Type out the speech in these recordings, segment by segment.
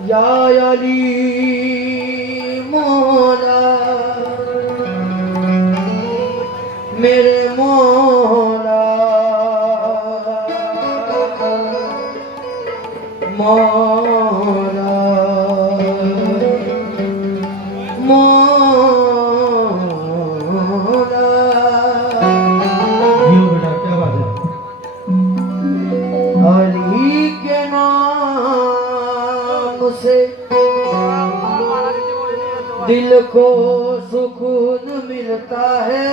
या अली मौला मेरे मौला मौला मौला। जियो बेटा, क्या बात है। अली के नाम से दिल को सुकून मिलता है,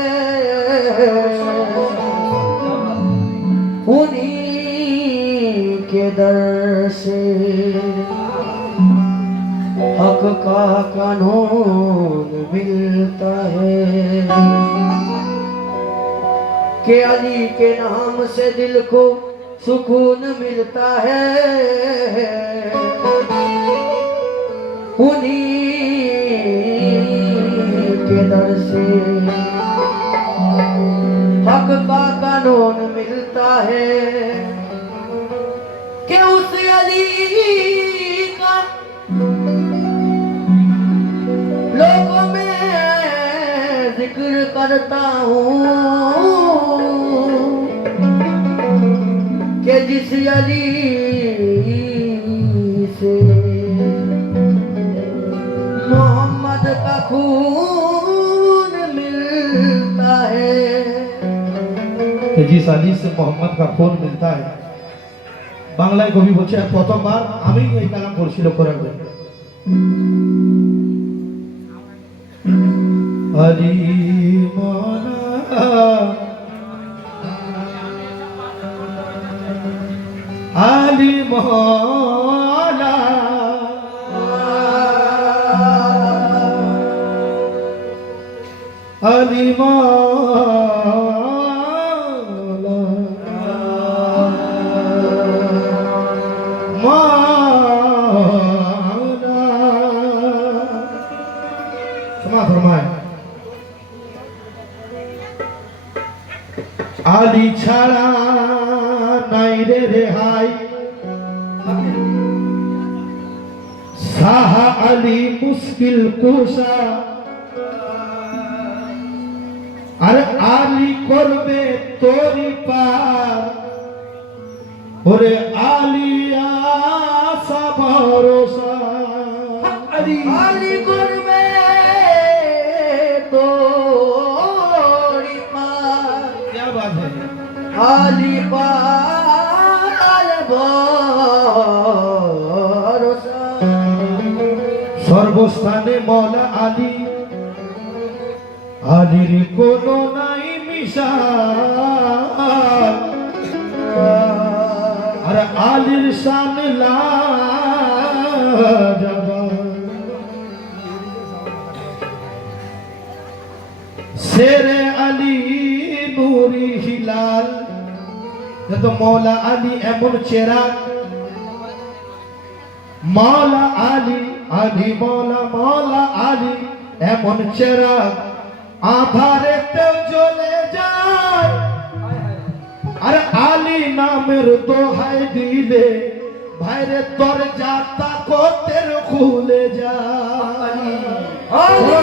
उन्हीं के दर से हक का कानून मिलता है। कि अली के नाम से दिल को सुकून मिलता है, उन्हीं के दर से हक का कानून मिलता है। कि उस अली का लोगों में जिक्र करता हूँ कि जिस अली से मोहम्मद का खून मिलता है। कि जिस अली से मोहम्मद का खून मिलता है। বাংলায় কবি বলছে প্রথমবার আমি এই কালাম পড়ছি, লক্ষ্য রাখবেন। আলী মনা আলী মওলা আলী মওলা মওলা। ক্ষমা ফরমায়। আলী ছাড়া নাই রে রেহাই, শাহ আলী মুশকিল কুশা, আর আলী করবে তোরি পার, ওরে আলী আশা ভরসা। अली अली करबे तोरी पार, क्या बात है। अली पार भरोसा। সর্বস্থানে মৌলা আলী, আলীর কোনো নাই মিশাল, আর আলীর শান লাজবাব। শেরে আলী নূরি হিলাল, তো মৌলা আলী এমন চেহারা, মৌলা আলী আলী মৌলা মৌলা আলী এমন চেহারা, আধারেতেও জ্বলে যায়, আর আলী নামের দোহাই দিলে ভাইরে দরজা তাকতের খুলে যায়। আলী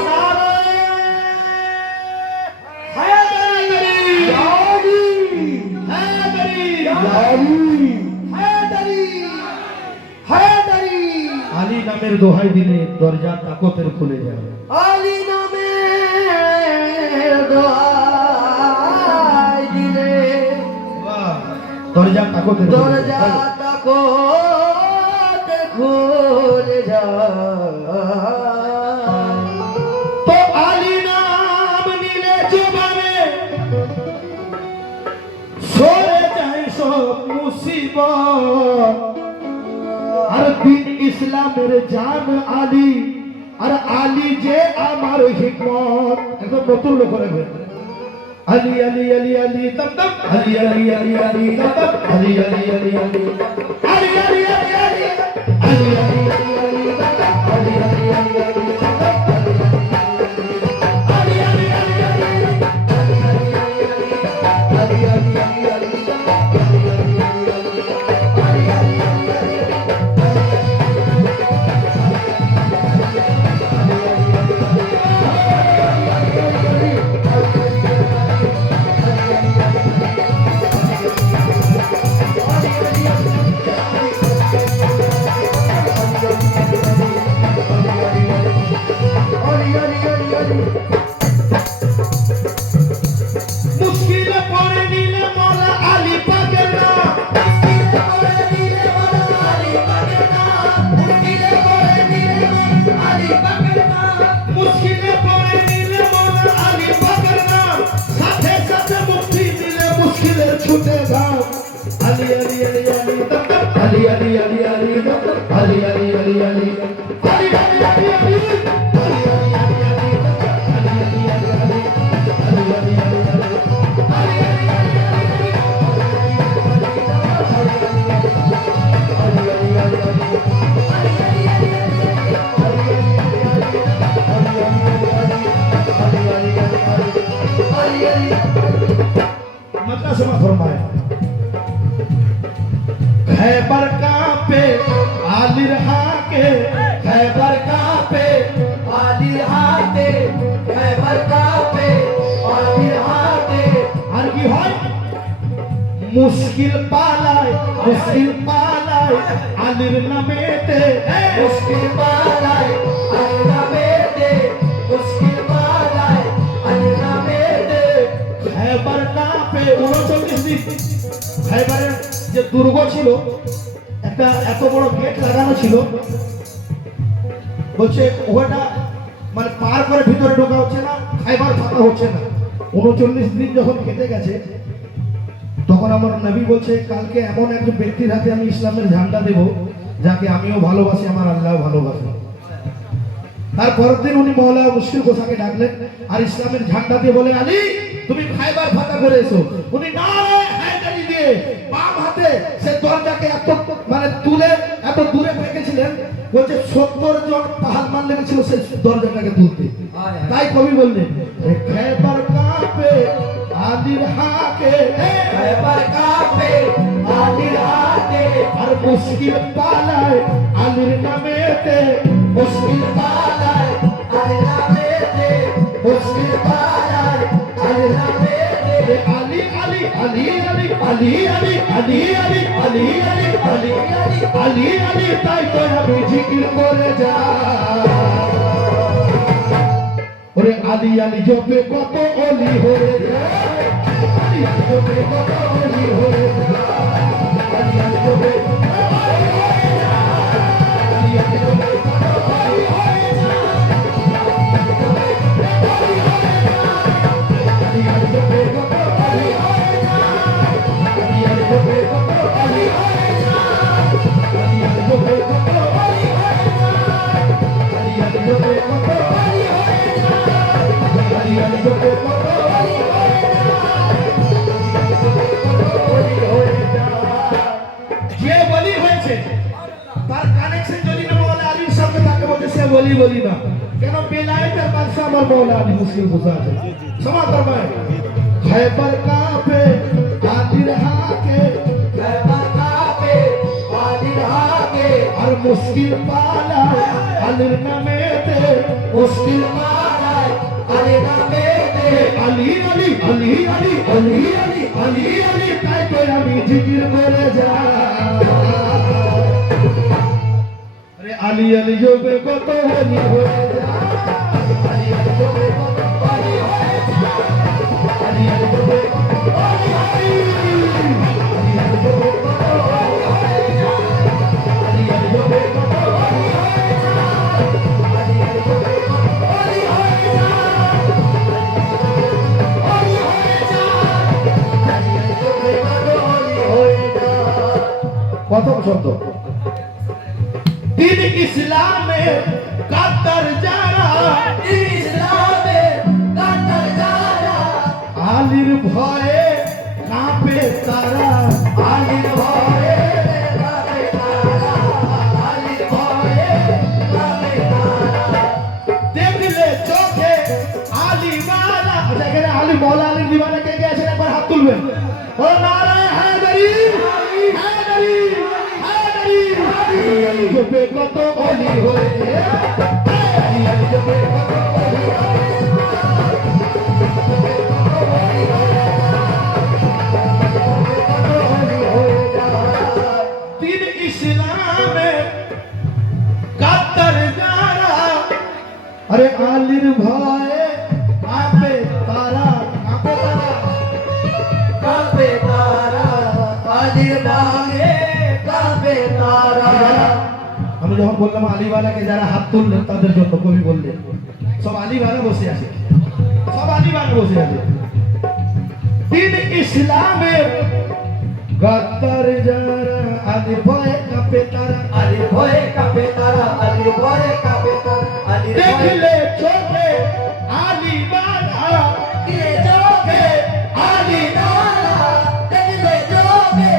আলী নামের দোহাই দিলে দরজা তাকতের খুলে যায়। আলী নামের দোহাই দিলে দরজা তাকতের দরজা তাকতে খুলে যায়। তো আলী নাম নিলে জবানে সরে যায় সব মুসিবত, আর দিন ইসলামের জান আলী, আর আলী যে আমার হিকমত। একদম নতুন লোক রাখবেন। আলী আলী আলী আলী তম তম আলী আলী আলী আলী তম তম আলী আলী আলী আলী আলী আলী আলী আলী আলী আলী আলী আলী তম তম Ali Ali Ali Ali Ali Ali Ali Ali Ali Ali Ali Ali मतलब समझ फरमाए खैबर कांपे आलिर हाके खैबर कांपे आदिल हाथे खैबर कांपे आदिल हाथे আর কি হয় মুশকিল পালায় আলির নামেতে मुश्किल पालाय अल्लाह बेटे मुश्किल पालाय अल्लाह बेटे খৈবার কাঁপে 39 দিন খৈবারের যে দুর্গ ছিল একটা এত বড় গেট লাগানো ছিল বলছে ওটা মানে পার করে ভিতরে ঢোকা হচ্ছে না খৈবার ফাঁকা হচ্ছে না 39 দিন যখন কেটে গেছে তখন আমার নবী বলছে কালকে এমন একজন ব্যক্তির হাতে আমি ইসলামের ঝান্ডা দেব যাকে আমিও ভালোবাসি আমার আল্লাহও ভালোবাসে তারপরের দিন উনি মওলা মুশকিল গোসাকে ডাকলেন আর ইসলামের ঝান্ডা দিয়ে বলে আলী তুমি খাইবার ফাঁকা করে এসো উনি নারায়ে হায়দারি দিয়ে বাম হাতে সে দরজাকে এত মানে তুলে এত দূরে ফেকেছিলেন বলছে 70 জন পাহাড় লেগেছিল সে দরজাটাকে তুলতে তাই কবি বললেন খাইবার কাঁপে আদির হাকে खैबर कांपे आदिल हाथे আর মুশকিল পালায় আলীর নামেতে मुश्किल पालाय अल्लाह बेटे मुश्किल पालाय अल्लाह बेटे আলী আলী আলী আলী আলী আলী আলী আলী আলী আলী আলী আলী আলী আলী তাই তো আমি জিকির করে যা ওরে আলী আলী জপে কত অলি হয়ে যায় আলী আলী জপে কত অলি হয়ে যায় আলী আলী জপে কত অলি হয়ে যায় আলী আলী জপে কত অলি হয়ে যায় আলী আলী জপে কত অলি হয়ে যায় আলী আলী জপে কত অলি হয়ে যায় আলী আলী জপে কত অলি হয়ে যায় আলী আলী জপে কত অলি হয়ে যায় আলী আলী জপে কত অলি হয়ে যায় যে বলি হয়েছে তার কানেকশন যদি না মওলা আলীর সঙ্গে থাকে বলতে সে বলি না কেন বেলায়েতের বাদশা আমার মওলা আলী মুসলিম বসে আছে সমাজ ফরমায় খৈবার কাঁপে আদির হাকে खैबर कांपे आदिल हाथे আর মুশকিল পালায় আলীর নামেতে मुश्किल पालाय अल्लाह बेटे আলী আলী আলী আলী আলী আলী আলী আলী তাই তো আমি জিকির করে যাই আরে আলী আলী জপে কত অলি হয়ে যায় আলী আলী জপে কত অলি হয়ে যায় আলী আলী জপে কত অলি হয়ে যায় আলী আলী জপে কত অলি হয়ে যায় আলী আলী জপে কত অলি হয়ে যায় আলী আলী জপে কত অলি হয়ে যায় অলি হয়ে যায় আলী আলী জপে কত অলি হয়ে যায় প্রথম শব্দ দিন ইসলামের কাতার যারা इस्लामे कातर जारा আলীর ভয়ে কাঁপে তারা आलिम भये कामे तारा आलिम भये कामे तारा দেখলে চোখে আলীওয়ালা আচ্ছা এখানে আলী মওলা আলীর দিওয়ানা কে কে আছেন একবার হাত তুলবেন ও নারায়ে হায়দারি হায়দারি হায়দারি আলী জপে কত অলি হয়ে আলী আলী জপে কত অলি হয়ে দিন ইসলামের কাতার যারা আরে আলীর ভয়ে কাঁপে তারা कामे तारा आलिम भये कामे तारा আমি যখন বললাম আলীওয়ালাকে যারা হাত তুললেন তাদের জন্য কবি বললেন সব আলীওয়ালা বসে আছে সব আলীওয়ালা বসে আছে দিন ইসলামের গাদ্দার যারা আলী ভয়ে কাঁপে তারা, আলী ভয়ে কাঁপে তারা, আলী ভয়ে কাঁপে তারা, আলী দেখলে চোখে আলী বালা, দেখলে চোখে আলী নারা, দেখলে চোখে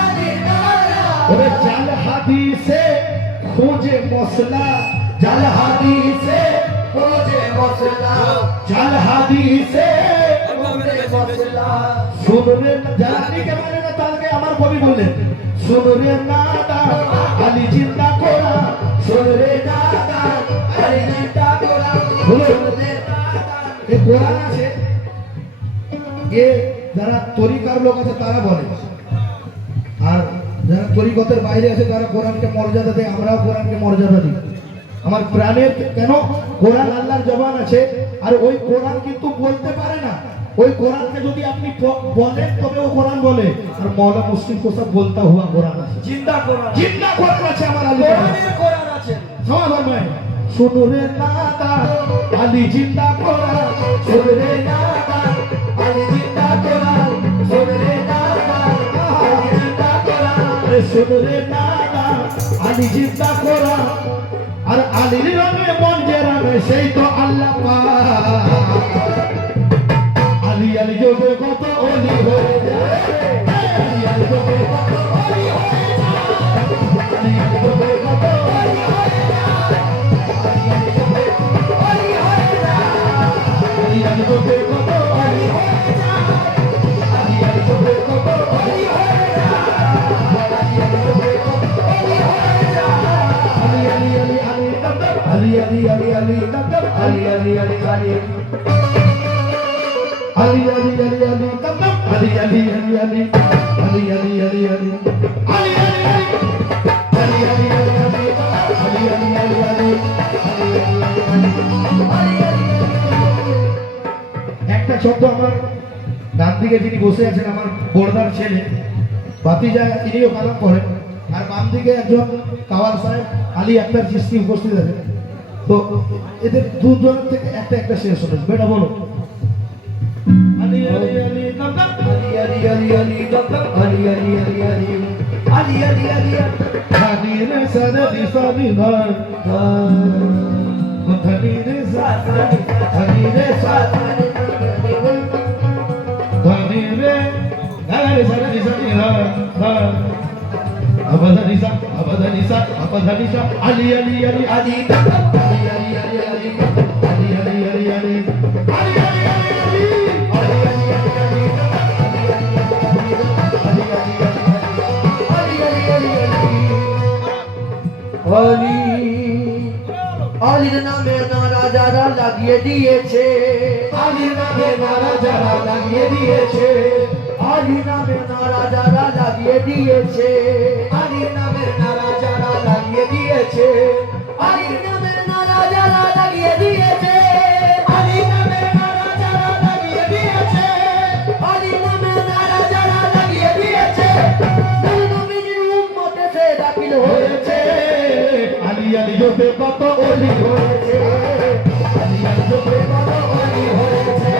আলী নারা। ওরে জাল হাদিসে খোঁজে মশলা, জাল হাদিসে খোঁজে মশলা, জাল হাদিসে খোঁজে মশলা। শুনবে যারা আলীকে মানে না তাকে আমার কবি বললেন, শুনবে না আলী জিন্দা করা, শুনরে দাদা আলী জিন্দা করা, শুনরে দাদা। এই কোরআন আছে, এ যারা তরিকার লোক আছে তারা বলে, আর যারা তরিকতের বাইরে আছে তারা কোরআনকে মর্যাদা দেয়, আমরাও কোরআনকে মর্যাদা দিই। আমার প্রাণের কেন কোরআন আল্লাহর জবান আছে, আর ওই কোরআন কিন্তু বলতে পারে না। ওই কোরআনকে যদি আপনি বলেন তবে ও কোরআন বলে, আর মৌলা মুসলিম को सब बोलता हुआ কোরআন আছে, জিন্দা কোরআন, জিন্দা কোরআন আছে আমার আলী। কোরআনের কোরআন আছে। সমাধান নাই শুনরে নাদা আলী জিন্দা কোরআন, শুনরে দাদা আলী জিন্দা কোরআন, শুনরে দাদা আলী জিন্দা কোরআন। আরে শুনরে নাদা আলী জিন্দা কোরআন, আর আলীর রঙে মন যে রঙে সেই তো আল্লাহ পাক। আলী আলী যোগে কত অলি হয়ে যায়, আলী আলী যোগে কত অলি হয়ে যায়, আলী আলী যোগে কত অলি হয়ে যায়, আলী আলী যোগে কত অলি হয়ে যায়, আলী আলী যোগে কত অলি হয়ে যায়, আলী আলী যোগে কত অলি হয়ে যায়, আলী আলী যোগে কত অলি হয়ে যায়, আলী আলী আলী আলী দম দম, আলী আলী আলী আলী দম দম, Ali Ali Ali Ali Ali Ali Ali Ali tam tam Ali Ali Ali Ali Ali Ali Ali Ali Ali Ali Ali Ali Ali Ali Ali Ali Ali Ali একটা শব্দ আমার ডান দিকে যিনি বসে আছেন আমার বড়দার ছেলে ভাতিজা, তিনিও কালাম করেন, আর বাম দিকে একজন কাওয়াল সাহেব আলী আক্তার চিশতি উপস্থিত আছেন। তো এদের দুজনের থেকে একটা একটা শেষ হবে, বেটা বলো। Ali Ali Ali tam tam Ali Ali Ali Ali dam dam, Ali Ali Ali Ali Ali Ali Ali Dhani re sa re sa ni na, dhani re sa dhani re sa dhani re dhani sa ni sa ni na, abadani sa abadani sa Ali Ali Ali Ali dam dam, Ali Ali Ali Ali Ali Ali Ali Ali Ali Ali Ali Ali আলীর নামে নারা যারা লাগিয়ে দিয়েছে, আলীর নামে নারা যারা লাগিয়ে দিয়েছে, আলীর নামে নারা যারা লাগিয়ে দিয়েছে, আলীর নামের নারা যারা লাগিয়ে দিয়েছে, আলীর নামে নারা যারা লাগিয়ে দিয়েছে, আলীর নামের নারা যারা লাগিয়ে দিয়েছে, আলীর নামে নারা যারা লাগিয়ে দিয়েছে, নবী নবীর উম্মতে সে দাখিল হয়েছে। আলী আলী যোগে কত অলি হয়েছে, আলী আলী যোগে কত অলি হয়েছে,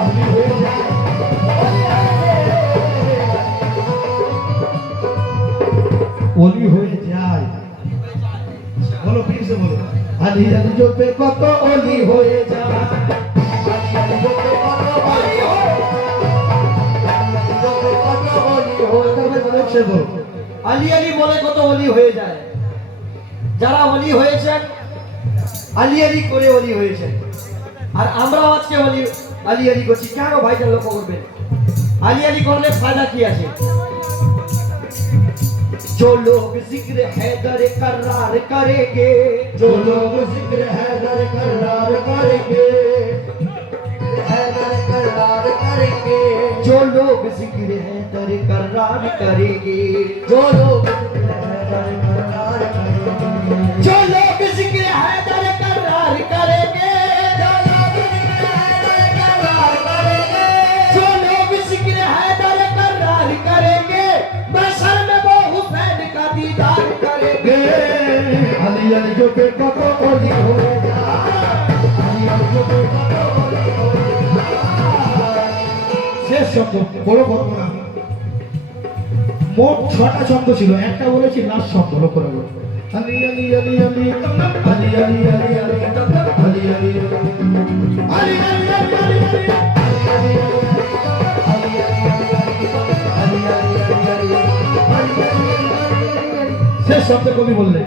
আপনি হয়ে যান অলি হয়ে যায়। বলো फिर से बोलो, আলী আলী যোগে কত অলি হয়ে যায়, আলী আলী যোগে কত অলি হয়ে যায়, আলী আলী যোগে কত অলি হয়ে যায়। তবে সে বলো আলী আলী বলে কত অলি হয়ে যায়। যারা অলি হয়েছেন আলী আলী করে অলি হয়েছেন, আর আমরাও আজকে অলি আলী আলী করছি। কেন ভাইটা লক্ষ্য করবেন, আলী আলী করলে ফায়দা কি আছে? जो लोग जिक्र हैदर करार करेंगे, जो लोग जिक्र हैदर करार करेंगे, हैदर करार करेंगे, जो लोग जिक्र हैदर करार करेंगे, जो लोग जिक्र हैदर करार करेंगे, जो लोग जिक्र हैदर करार करेंगे, जो लोग जिक्र हैदर करार करेंगे, बशर में वो हुसैन का दीदार करेंगे। আলী আলী যোগে কত অলি হয়ে যায়, আলী আলী যোগে কত অলি হয়ে যায়। শেষ শব্দ বড় করবো না, মোট 6টা ছন্দ ছিল, একটা বলেছি লাস্ট শব্দ, লক্ষ্য রাখো। আলি আলি আলি আলি আলি আলি আলি আলি আলি আলি আলি আলি আলি শেষ শব্দে কবি বললেন।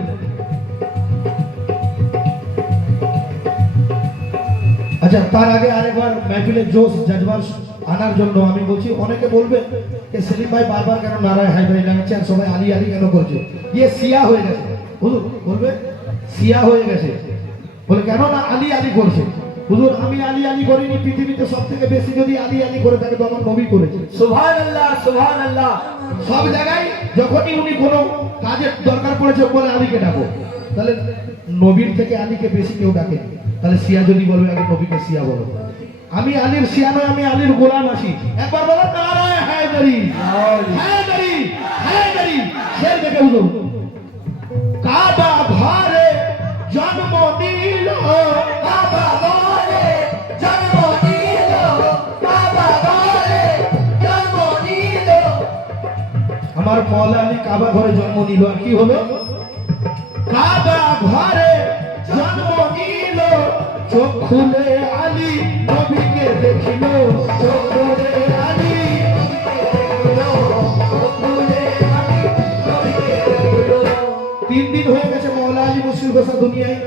আচ্ছা, তার আগে আরেকবার মাহফিলের জোশ জজবার আনার জন্য আমি বলছি, অনেকে বলবে যে সেলিম ভাই বারবার কেন নারায় হাই ভাই লাগাচ্ছে আর সবাই আলী আলী কেন করছে, ইয়ে সিয়া হয়ে গেছে। হুজুর বলবে সিয়া হয়ে গেছে, বলে কেন না আলী আলী করছে। হুজুর আমি আলী আলী করিনি, পৃথিবীতে সব থেকে বেশি যদি আলী আলী করে থাকে তো আমার নবী করেছে। সুবহানাল্লাহ সুবহানাল্লাহ। সব জায়গায় যখনই উনি কোনো কাজের দরকার পড়েছে বলে আলীকে ডাকো, তাহলে নবীর থেকে আলীকে বেশি কেউ ডাকে। তাহলে সিয়া যদি বলবে আগে নবীকে সিয়া বলো। আমি আলীর সিয়া নয়, আমি আলীর গোলাম আছি। একবার বলো নারায়ে হায়দারি হায়দারি হায়দারি। শের দেখে হুজুর কাবা ঘরে জন্ম নিল, কাবা ঘরে জন্ম নিল, কাবা ঘরে জন্ম নিল। আমার মওলা আলী কাবা ঘরে জন্ম নিল, আর কি হলো? কাবা ঘরে জন্ম নিল, চোখ খুলে আলী নবীকে দেখিল, চোখ খুলে আলী তিন দিন হয়ে গেছে মওলা আলী মুশরিক গোসা দুনিয়ায়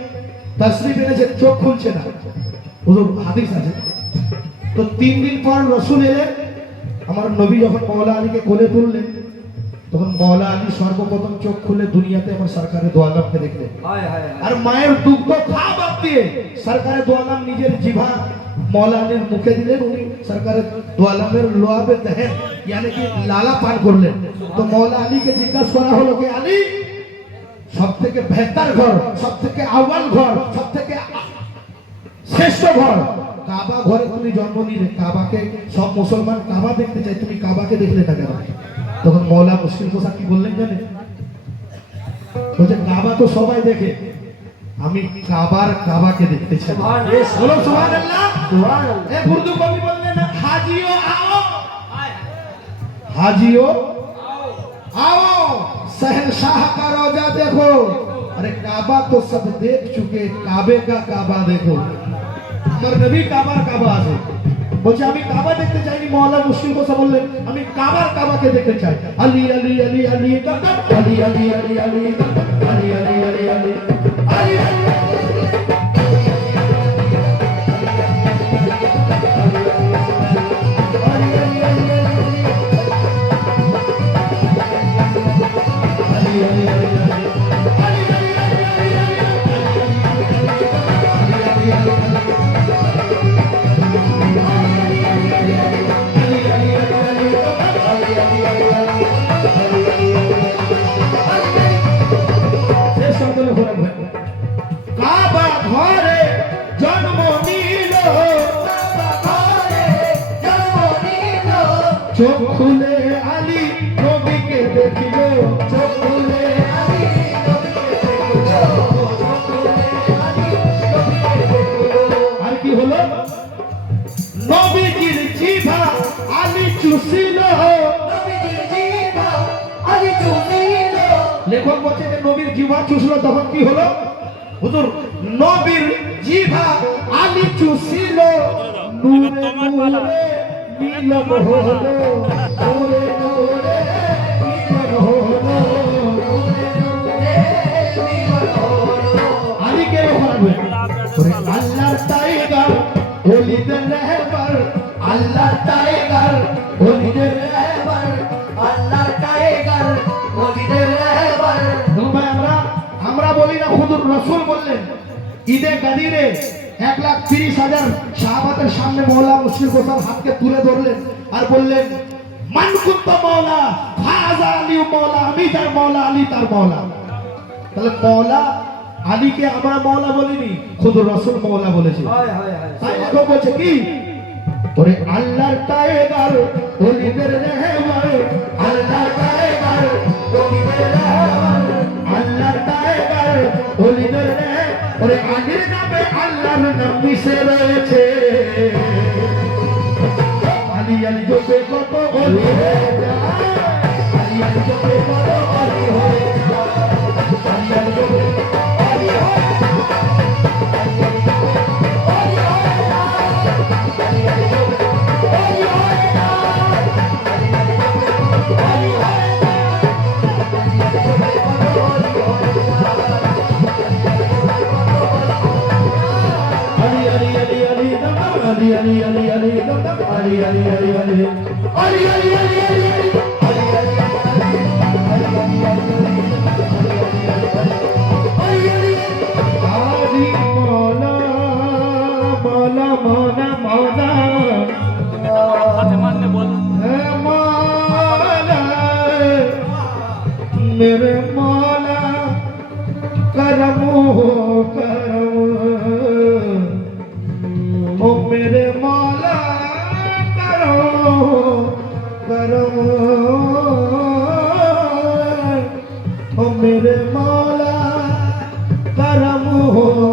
তাশরীফ এনেছে, চোখ খুলছে না। হুজুর হাদিস আছে তো 3 দিন পর রাসূল এলেন। আমার নবী যখন মওলা আলীকে কোলে তুললেন তখন মওলা আলী সর্বপ্রথম চোখ খুলে দুনিয়াতে আমার সরকারে দো আলমকে দেখলেন। হায় হায় হায়। আর মায়ের দুগ্ধ খাবার দিয়ে সরকারে দো আলম নিজের জিভা মওলা আলীর মুখে দিলেন। উনি সরকারে দো আলমের লোয়াবে দেহেন यानी কি লালা পান করলেন। তো মওলা আলীকে জিজ্ঞাসা করা হলো কি আলী সব থেকে বেহতর ঘর, সব থেকে আউয়াল ঘর, সব থেকে শ্রেষ্ঠ ঘর কাবা ঘরে তুমি জন্ম নিলে, কাবাকে সব মুসলমান কাবা দেখতে চায়, তুমি কাবাকে দেখলে না কেন? তখন মওলা মুশকিল গোসা কি বললেন জানেন? বলছে কাবা তো সবাই দেখে, আমি কাবাকে দেখতে চাই। বলো সুবহানাল্লাহ সুবহানাল্লাহ। এই উর্দু কবি বললেন হাজিও आओ, हाजियो आओ शहनशाह का रोजा देखो। अरे काबा तो सब देख चुके, काबे का काबा देखो। আমার নবী কাবার কাবা আছে, বলছে আমি কাবা দেখতে চাইনি। মওলা মুশকিল গোসা বললেন আমি কাবাকে দেখতে চাই। আলী আলী আলী আলী আলী আলী আলী আলী আলী আলী আলী আলী আলী আলী। কাবা ঘরে জন্ম নিল, চোখ খুলে আলী নবীকে দেখিল, চোখ খুলে আলী আর কি হলো? নবীজির জিভা আলী চুষিল। লেখক বলছে যে নবীর জিভা চুষলো, তখন কি হলো? হুজুর নবীর জিভা আলী চুষিল, নূরে নূরে মিলন হলো, নূরে নূরে মিলন হলো, আলী কে হবে? ওরে আল্লাহর টাইগার ওলিদের রহবার, আল্লাহর টাইগার ওলিদের রহবার, আল্লাহর টাইগার ওলিদের রহবার। আমরা বলি না, খুদুর রাসূল বললেন ঈদে গাদিরে 1,30,000 সাহাবাদের সামনে মওলা মুশরিক গোসার হাতকে তুলে ধরলেন আর বললেন মান কুনতু মওলা ফাযা আলী মওলা, আমি তার মওলা, আলী তার মওলা। তাহলে মওলা আলীকে আমরা মওলা বলিনি, খুদুর রাসূল মওলা বলেছে। হায় হায় হায়। তাই লেখক বলছে কি ওরে আল্লাহর টাইগার ওলিদের রহবার, আল্লাহর টাইগার ওলিদের রহবার, আল্লাহর টাইগার ওলিদের রহবার। ওরে আলীর নামে আল্লাহর নাম মিশে রয়েছে, আলী আলী জপে কত ওলি হয়ে যায়, আলী আলি জপে বলো অলি হয়ে যায় আলি আলি জপে অলি হয়ে Ali Ali Ali Ali dum dum Ali Ali Ali Ali dum dum Ali Ali Ali Ali Ali Ali Ali Ali Ali Ali Mola Mola Mola Mola Mola मेरे मौला करम करम ओ मेरे मौला करो करम ओ मेरे मौला करम हो